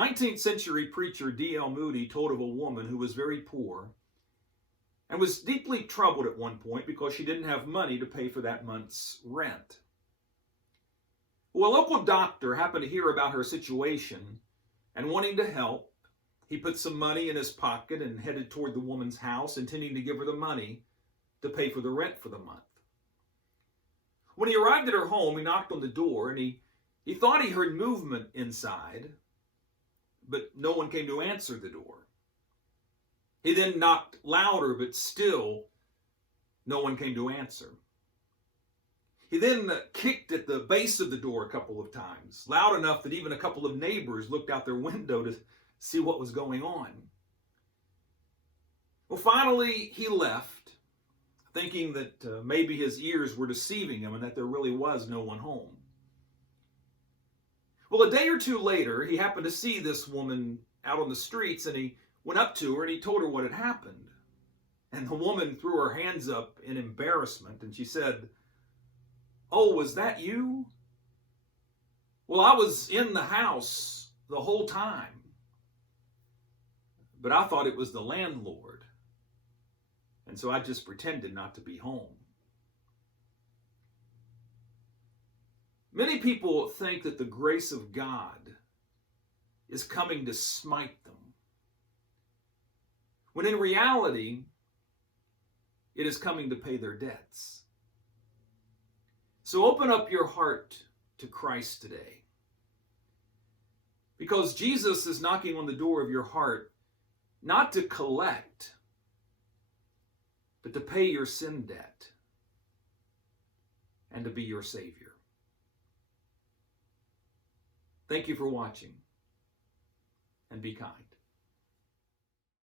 19th century preacher D.L. Moody told of a woman who was very poor and was deeply troubled at one point because she didn't have money to pay for that month's rent. Well, a local doctor happened to hear about her situation, and wanting to help, he put some money in his pocket and headed toward the woman's house, intending to give her the money to pay for the rent for the month. When he arrived at her home, he knocked on the door, and he thought he heard movement inside, but no one came to answer the door. He then knocked louder, but still no one came to answer. He then kicked at the base of the door a couple of times, loud enough that even a couple of neighbors looked out their window to see what was going on. Well, finally, he left, thinking that maybe his ears were deceiving him and that there really was no one home. Well, a day or two later, he happened to see this woman out on the streets, and he went up to her and he told her what had happened. And the woman threw her hands up in embarrassment, and she said, "Oh, was that you? Well, I was in the house the whole time, but I thought it was the landlord, and so I just pretended not to be home." Many people think that the grace of God is coming to smite them, when in reality, it is coming to pay their debts. So open up your heart to Christ today, because Jesus is knocking on the door of your heart, not to collect, but to pay your sin debt and to be your Savior. Thank you for watching, and be kind.